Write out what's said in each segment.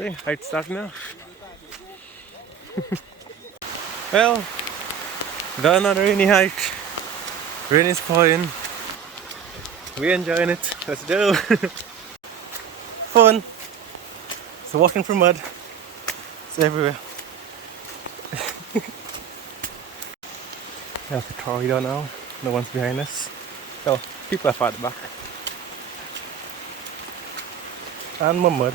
Okay, height start now. Well, done on a rainy hike. Rain is pouring. We enjoying it. Let's do. Fun. So walking through mud. It's everywhere. We have the corridor now. No one's behind us. Oh, people are far at the back. And more mud.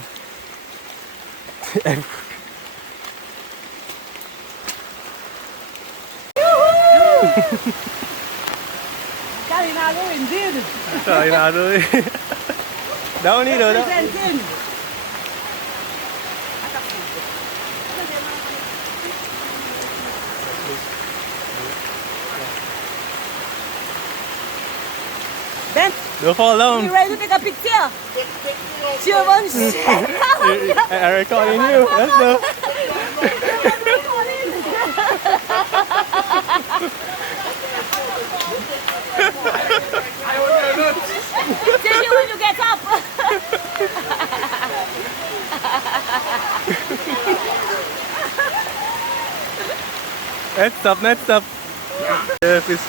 Kalinago indeed. Kalinago. Down here, though. Ben, don't fall down. you ready to take a picture? Sure, one shit. I'm recording you. Let's go. Tell you when you get up. Let's stop, let's stop. This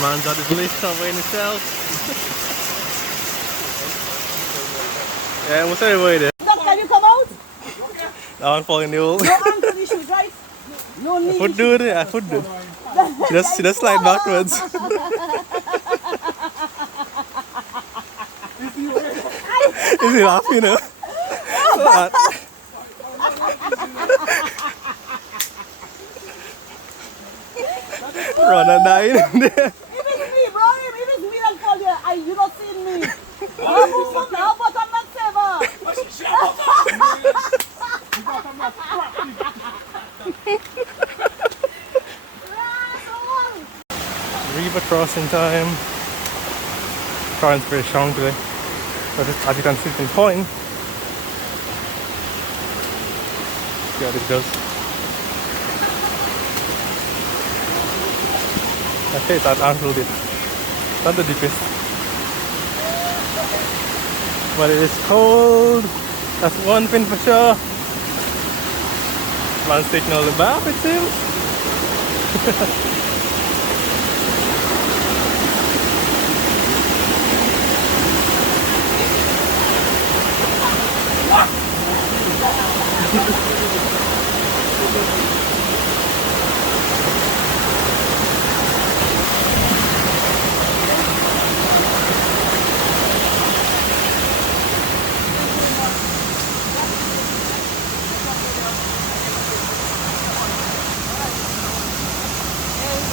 man's got his leash covering himself. Yeah, what's everybody there? Can you come out? I want to fall in the hole. No ankle issues, right? No knee. Foot do it, I foot do. She just slide backwards. Is he laughing, you know? Run and die in there. It is me, bro. It is me that called you. You not seen me. I'm moving now, but I'm not saver. River crossing time. Current's very strong today. But as you can see, it's been pouring. See how this goes. Okay, it's at ankle deep. Not the deepest. But it is cold. That's one thing for sure. Man's taking all the bath, it seems.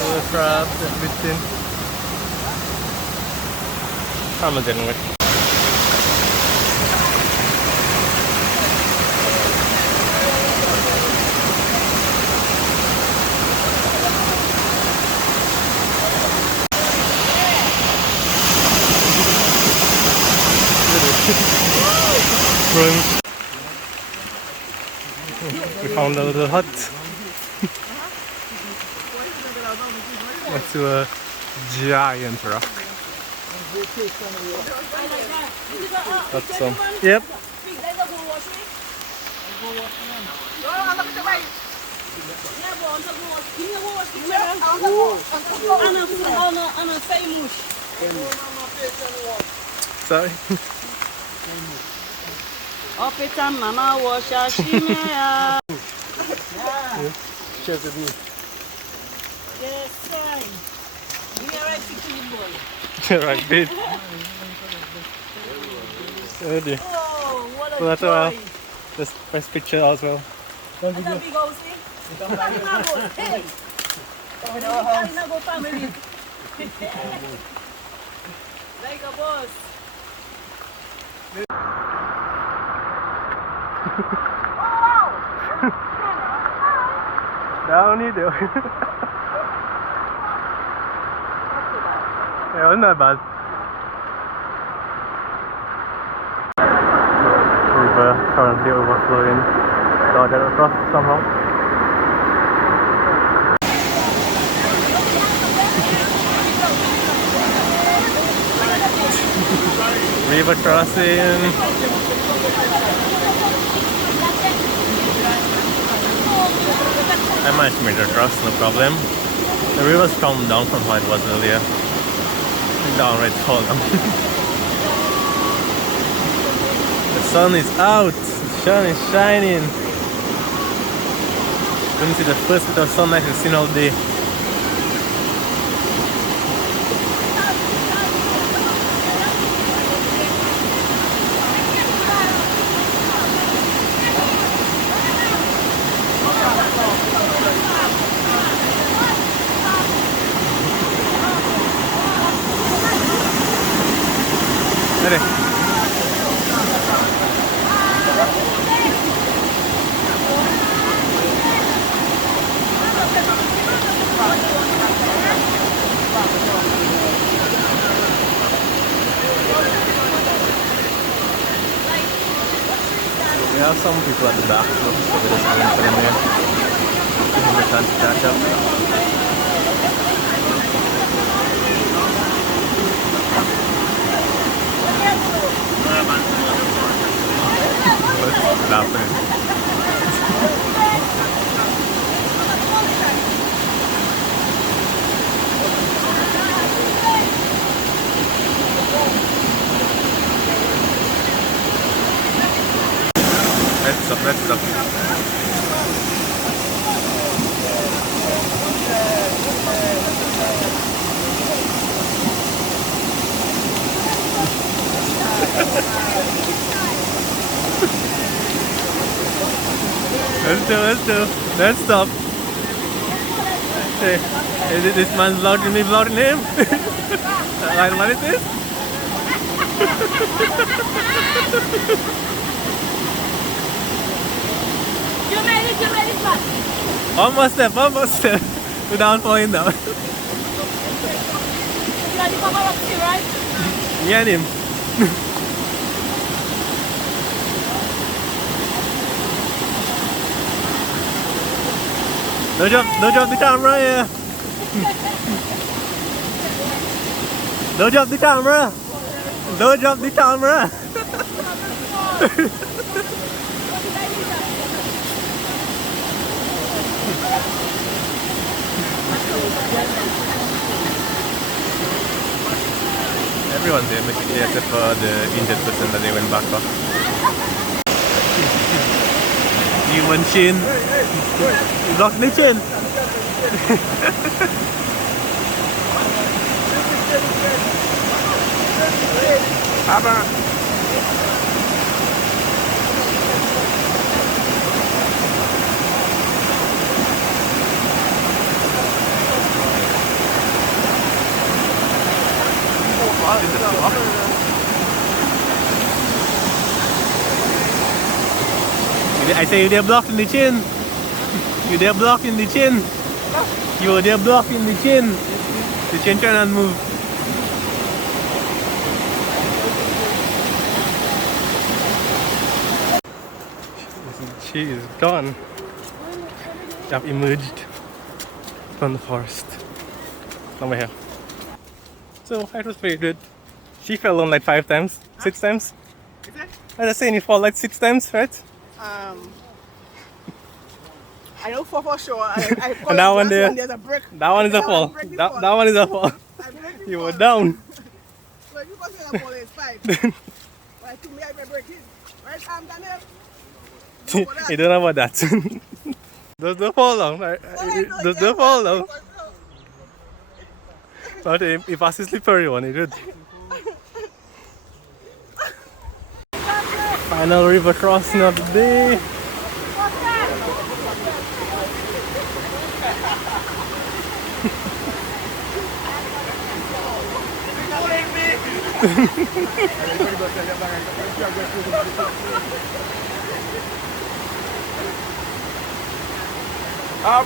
All the crabs, everything. I'm not getting it. We found a little hut next to a giant rock. That's some. Yep. Sorry. Opita mama washa shimea. Chef the beef. Yes, fine. We are right to the boy. Right, bit. Ready. Oh, what a That's joy. This best picture as well. That's a big house, eh? Kalinago, hey! Kalinago family. Like a boss. Down you do. Yeah, wasn't that bad. River currently overflowing. So I'll get across somehow. River crossing. I managed to make it across, no problem. The river's calmed down from how it was earlier. Downright fall down. The sun is out. The sun is shining. Going to see the first bit of sunlight we've seen all day. Ready? We have some people at the back, so we're just waiting for them here. Give them a chance to catch up. What's laughing? Let's stop. Let's stop. Hey, this man's vlogging me, vlogging him. Like, what is this? You made it, man. One more step. We're down for him now. You got the paparazzi, right? Me and him. Don't drop the camera here. Don't drop the camera. Don't drop the camera. Everyone's here except for the injured person that they went back off. Human chin. You blocked the chin. I say you're there blocking the chin. You're there blocking the chin. You were there blocking the chin. The chin cannot move. She is gone. They have emerged from the forest. Now we're here. So it was pretty good. She fell down like 5 times, 6 times. I was saying you fall like 6 times, right? I know for sure. And that one there, there's a brick. that one is a fall. That one is a fall. You were down. So you must say that fall is 5. Like to me, I break it. Right, Daniel? You don't know about that. Does the fall down? Does the fall down? But he passes slippery one, he did. Final river crossing of the day.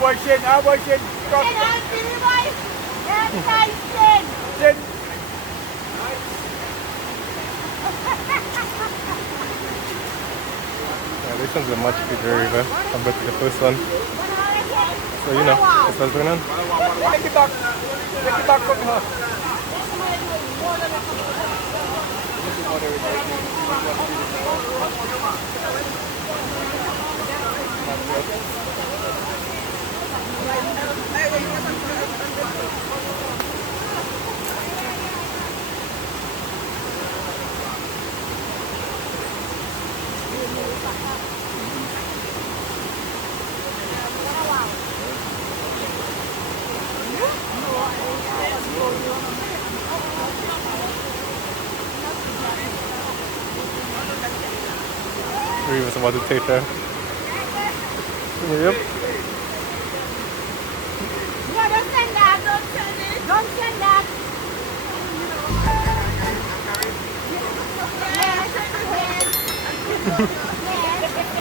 Boy, chin. Yeah, this one's a much bigger river compared to the first one. So you know, that's what's going on. Take it back from her. We was about to take her. Yep. No, don't send that. Don't send it. Don't send that. Yeah, I send it. Yeah.